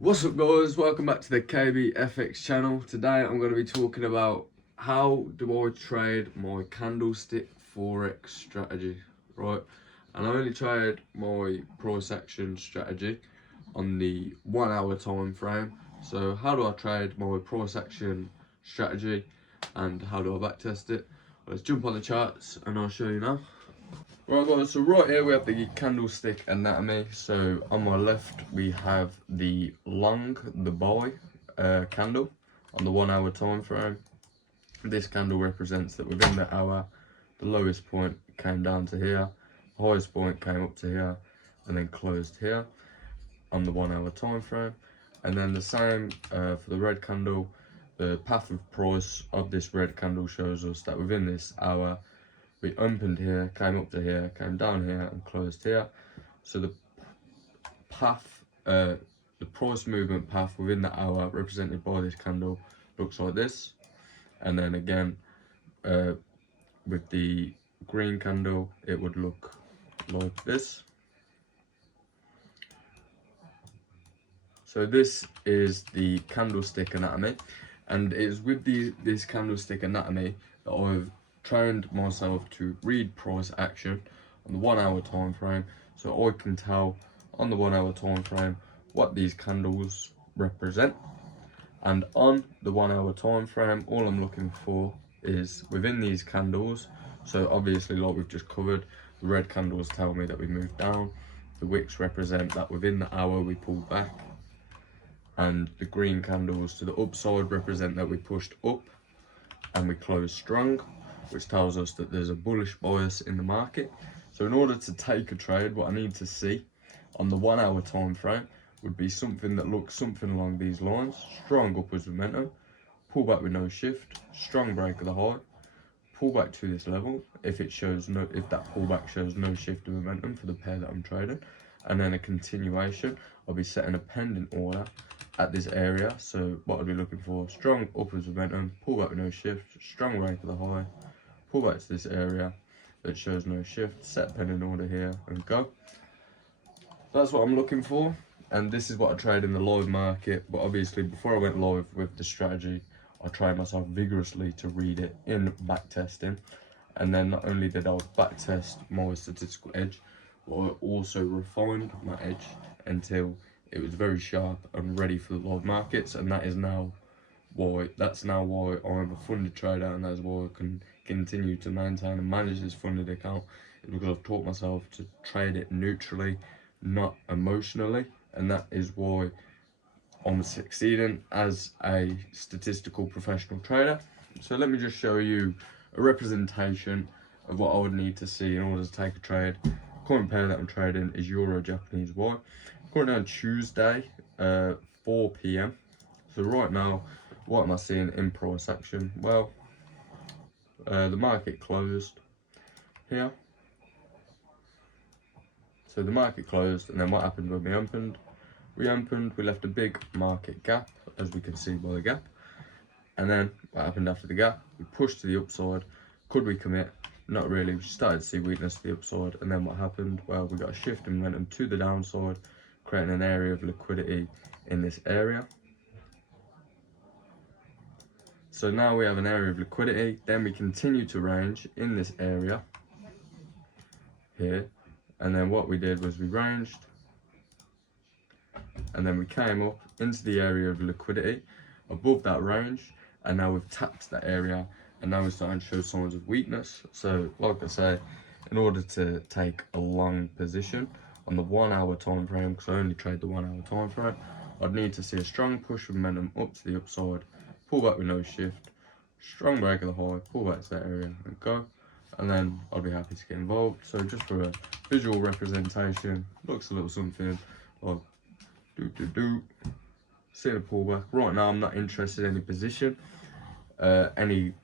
What's up guys, welcome back to the KBFx channel. Today I'm going to be talking about how do I trade my candlestick Forex strategy, right? And I only trade my price action strategy on the 1 hour time frame. So how do I trade my price action strategy and how do I backtest it? Let's jump on the charts and I'll show you now. Right guys, so right here we have the candlestick anatomy. So on my left we have the long, the buy candle on the 1 hour time frame. This candle represents that within the hour, the lowest point came down to here, the highest point came up to here, and then closed here on the 1 hour time frame. And then the same for the red candle. The path of price of this red candle shows us that within this hour, we opened here, came up to here, came down here, and closed here. So the path, the price movement path within the hour represented by this candle looks like this. And then again, with the green candle, it would look like this. So this is the candlestick anatomy, and it is with this candlestick anatomy that I've trained myself to read price action on the 1 hour time frame, so I can tell on the 1 hour time frame what these candles represent. And on the 1 hour time frame, all I'm looking for is within these candles. So obviously, like we've just covered, the red candles tell me that we moved down, the wicks represent that within the hour we pulled back, and the green candles to the upside represent that we pushed up and we closed strong, which tells us that there's a bullish bias in the market. So in order to take a trade, what I need to see on the 1 hour time frame would be something that looks something along these lines: strong upwards momentum, pull back with no shift, strong break of the high, pull back to this level if that pullback shows no shift of momentum for the pair that I'm trading, and then a continuation. I'll be setting a pending order at this area. So what I'll be looking for: strong upwards momentum, pull back with no shift, strong break of the high, pull back to this area that shows no shift, set pending order here and go. That's what I'm looking for, and this is what I trade in the live market. But obviously before I went live with the strategy, I tried myself vigorously to read it in backtesting, and then not only did I backtest my statistical edge, but I also refined my edge until it was very sharp and ready for the live markets. And that's now why I'm a funded trader, and that's why I can continue to maintain and manage this funded account, is because I've taught myself to trade it neutrally, not emotionally, and that is why I'm succeeding as a statistical professional trader. So let me just show you a representation of what I would need to see in order to take a trade. The current pair that I'm trading is Euro Japanese Y. Currently on Tuesday, 4 p.m. So right now, what am I seeing in price action? Well, the market closed here. So the market closed, and then what happened when we opened? We left a big market gap, as we can see by the gap. And then what happened after the gap? We pushed to the upside. Could we commit? Not really. We started to see weakness to the upside. And then what happened? Well, we got a shift in momentum to the downside, creating an area of liquidity in this area. So now we have an area of liquidity. Then we continue to range in this area here. And then what we did was we ranged, and then we came up into the area of liquidity above that range, and now we've tapped that area, and now we're starting to show signs of weakness. So like I say, in order to take a long position on the 1 hour time frame, because I only trade the 1 hour time frame, I'd need to see a strong push of momentum up to the upside, pull back with no shift, strong break of the high, pull back to that area and go, and then I'd be happy to get involved. So just for a visual representation, looks a little something like see the pullback. Right now I'm not interested in any position, any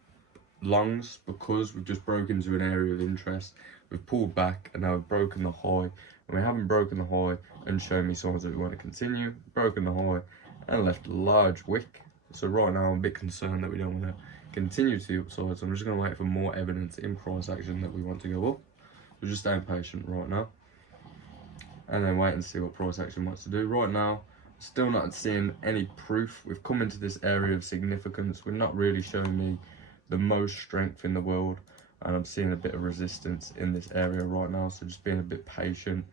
longs, because we've just broken into an area of interest. We've pulled back and now we've broken the high, and we haven't broken the high and shown me signs that we want to continue. Broken the high and left a large wick. So right now I'm a bit concerned that we don't want to continue to the upside, so I'm just going to wait for more evidence in price action that we want to go up. We're just staying patient right now, and then wait and see what price action wants to do. Right now Still not seeing any proof. We've come into this area of significance. We're not really showing me the most strength in the world, and I'm seeing a bit of resistance in this area right now. So just being a bit patient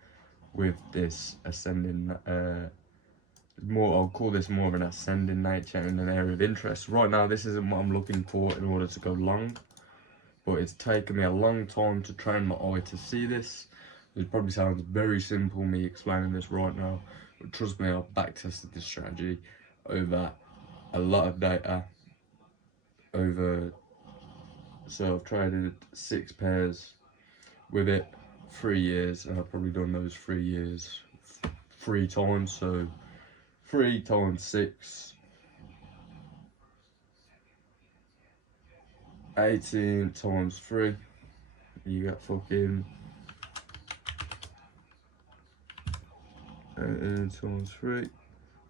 with this ascending, I'll call this more of an ascending nature in an area of interest. Right now, this isn't what I'm looking for in order to go long, but it's taken me a long time to train my eye to see this. It probably sounds very simple, me explaining this right now, but trust me, I've back tested this strategy over a lot of data. So I've traded 6 pairs with it, 3 years, and I've probably done those 3 years 3 times. So 3 times 6, 18 times 3, you get fucking 18 times 3,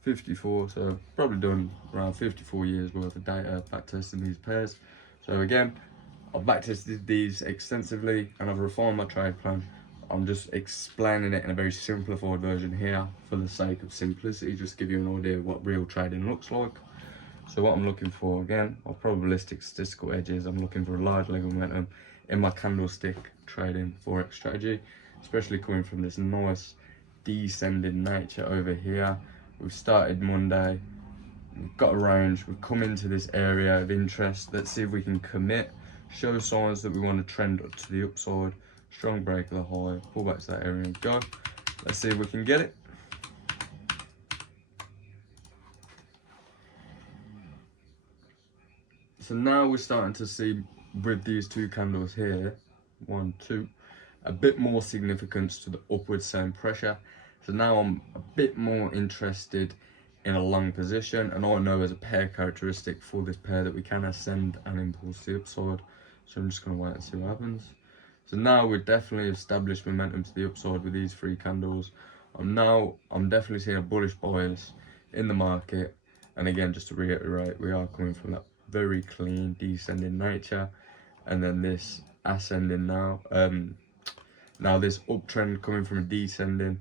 54. So I've probably done around 54 years worth of data back testing these pairs. So again, I've back tested these extensively and I've refined my trade plan. I'm just explaining it in a very simplified version here for the sake of simplicity, just to give you an idea of what real trading looks like. So what I'm looking for, again, are probabilistic statistical edges. I'm looking for a large leg of momentum in my candlestick trading Forex strategy, especially coming from this nice descending nature over here. We've started Monday, we've got a range, we've come into this area of interest. Let's see if we can commit, show signs that we want to trend up to the upside, strong break of the high, pull back to that area and go. Let's see if we can get it. So now we're starting to see with these 2 candles here, 1, 2, a bit more significance to the upward selling pressure. So now I'm a bit more interested in a long position, and I know as a pair characteristic for this pair that we can ascend and impulse to the upside. So I'm just going to wait and see what happens. So now we've definitely established momentum to the upside with these 3 candles. I'm definitely seeing a bullish bias in the market, and again, just to reiterate, we are coming from that very clean descending nature, and then this ascending now. Now this uptrend coming from a descending,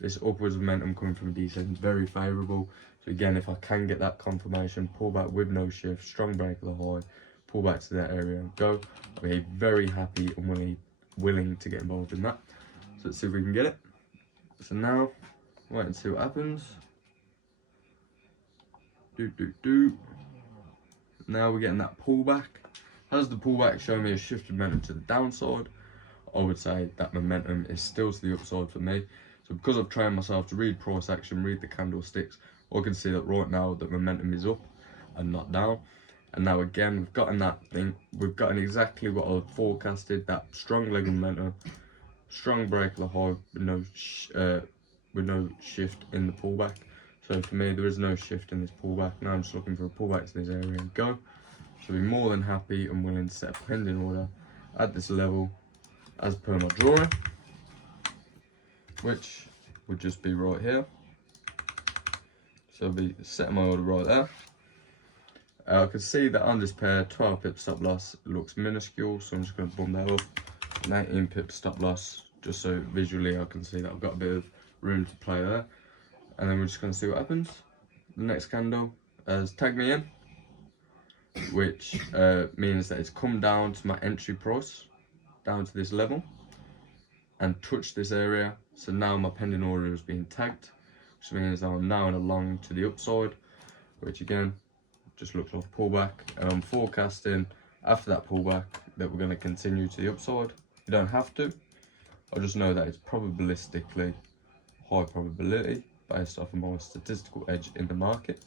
this upwards momentum coming from a descending is very favourable. So again, if I can get that confirmation, pull back with no shift, strong break of the high, pull back to that area and go, I'll be very happy and willing to get involved in that. So let's see if we can get it. So now, wait and see what happens. Now we're getting that pullback. Has the pullback shown me a shift of momentum to the downside? I would say that momentum is still to the upside for me. So because I've trained myself to read price action, read the candlesticks, I can see that right now the momentum is up and not down. And now again, we've gotten that thing. We've gotten exactly what I forecasted, that strong leg of momentum, strong break of the high with no shift in the pullback. So for me, there is no shift in this pullback. Now I'm just looking for a pullback to this area and go. So I'll be more than happy and willing to set a pending order at this level as per my drawing, which would just be right here. So I'll be setting my order right there. I can see that on this pair, 12 pip stop loss looks minuscule, so I'm just going to bump that up. 19 pip stop loss, just so visually I can see that I've got a bit of room to play there. And then we're just going to see what happens. The next candle has tagged me in, which means that it's come down to my entry price, down to this level, and touched this area. So now my pending order is being tagged, which means I'm now in a long to the upside, which again just looks like a pullback, and I'm forecasting after that pullback that we're going to continue to the upside. You don't have to, I just know that it's probabilistically high probability based off of my statistical edge in the market.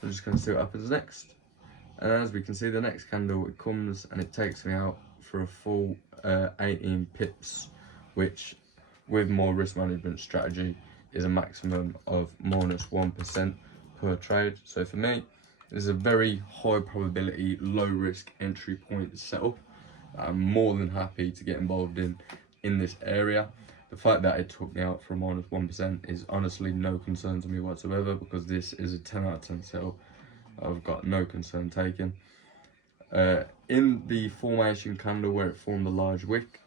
I'm just going to see what happens next. And as we can see, the next candle, it comes and it takes me out for a full 18 pips, which with my risk management strategy is a maximum of -1% per trade. So for me, this is a very high probability, low risk entry point setup. I'm more than happy to get involved in this area. The fact that it took me out for a -1% is honestly no concern to me whatsoever, because this is a 10 out of 10 setup. I've got no concern taking. In the formation candle where it formed a large wick,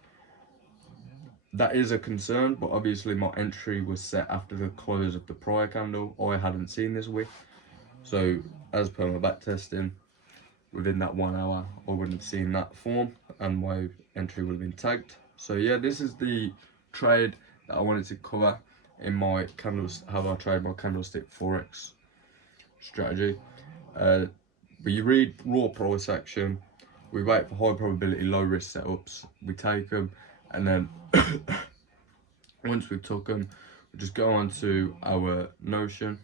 that is a concern, but obviously my entry was set after the close of the prior candle. I hadn't seen this wick, so as per my back testing, within that 1 hour I wouldn't have seen that form and my entry would have been tagged. So yeah, this is the trade that I wanted to cover in my candles, how I trade my candlestick forex strategy. We read raw price action, we wait for high probability low risk setups, we take them, and then once we've took them, we just go on to our Notion.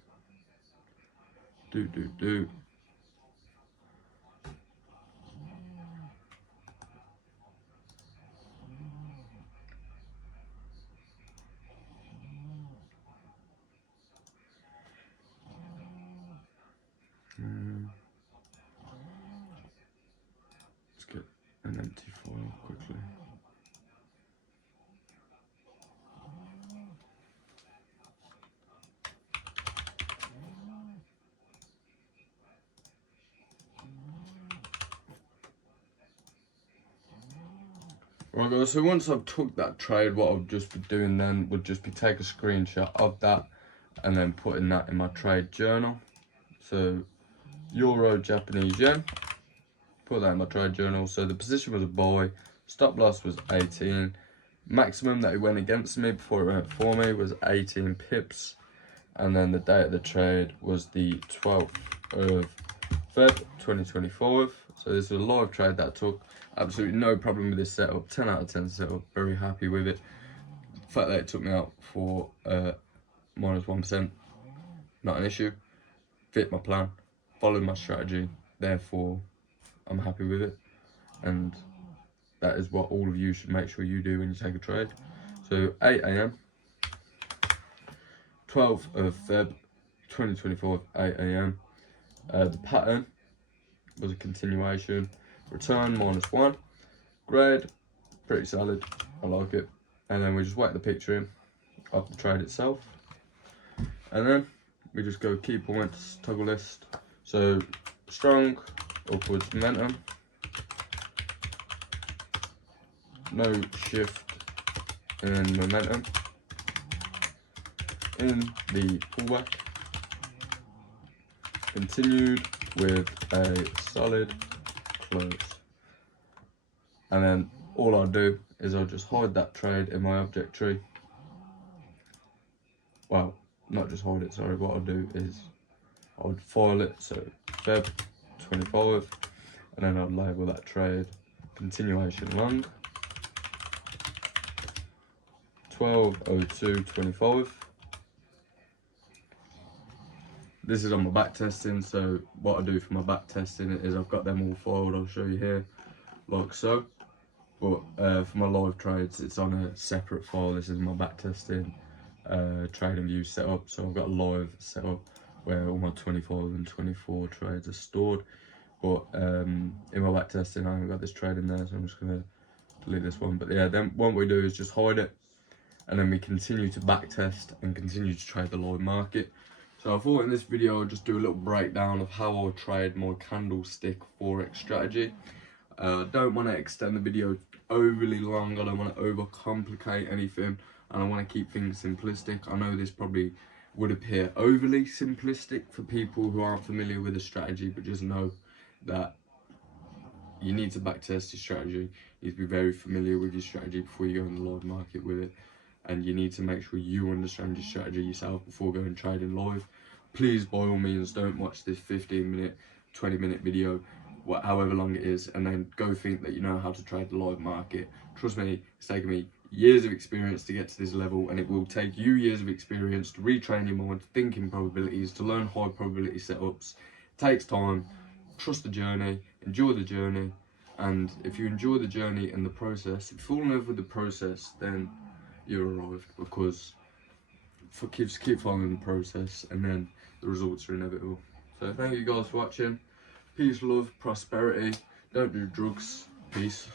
Let's get an empty file quickly. Right guys, so once I've took that trade, what I'll just be doing then would just be take a screenshot of that and then putting that in my trade journal. So Euro Japanese yen, put that in my trade journal. So the position was a buy, stop loss was 18, maximum that it went against me before it went for me was 18 pips, and then the date of the trade was the 12th of Feb 2025. So this was a live trade that I took. Absolutely no problem with this setup. 10 out of 10 setup. Very happy with it. The fact that it took me out for minus 1%, not an issue. Fit my plan, followed my strategy. Therefore, I'm happy with it. And that is what all of you should make sure you do when you take a trade. So 8 AM, 12th of Feb 2025, 8 AM. The pattern was a continuation. Return -1. Grade, pretty solid. I like it. And then we just whack the picture in of the trade itself. And then we just go key points, toggle list. So strong, upwards momentum. No shift in momentum. In the pullback. Continued with a solid close. And then all I'll do is I'll just hide that trade in my object tree. Well, not just hide it, sorry. What I'll do is I'll file it, so Feb 25, and then I'll label that trade continuation long 12/02/25. This is on my back testing, so what I do for my back testing is I've got them all filed. I'll show you here, like so. But for my live trades, it's on a separate file. This is my back testing trading view setup. So I've got a live setup where all my 25 and 24 trades are stored. But in my back testing, I haven't got this trade in there, so I'm just gonna delete this one. But yeah, then what we do is just hide it, and then we continue to back test and continue to trade the live market. So I thought in this video I'd just do a little breakdown of how I'll trade my candlestick forex strategy. Don't want to extend the video overly long. I don't want to overcomplicate anything, and I want to keep things simplistic. I know this probably would appear overly simplistic for people who aren't familiar with the strategy, but just know that you need to backtest your strategy. You need to be very familiar with your strategy before you go in the live market with it, and you need to make sure you understand your strategy yourself before going trading live. Please, by all means, don't watch this 15-minute, 20-minute video, however long it is, and then go think that you know how to trade the live market. Trust me, it's taken me years of experience to get to this level, and it will take you years of experience to retrain your mind, to think in probabilities, to learn high probability setups. It takes time. Trust the journey, enjoy the journey, and if you enjoy the journey and the process, if you fall in love with the process, then you're arrived, because just keep following the process, and then the results are inevitable. So thank you guys for watching. Peace, love, prosperity. Don't do drugs. Peace.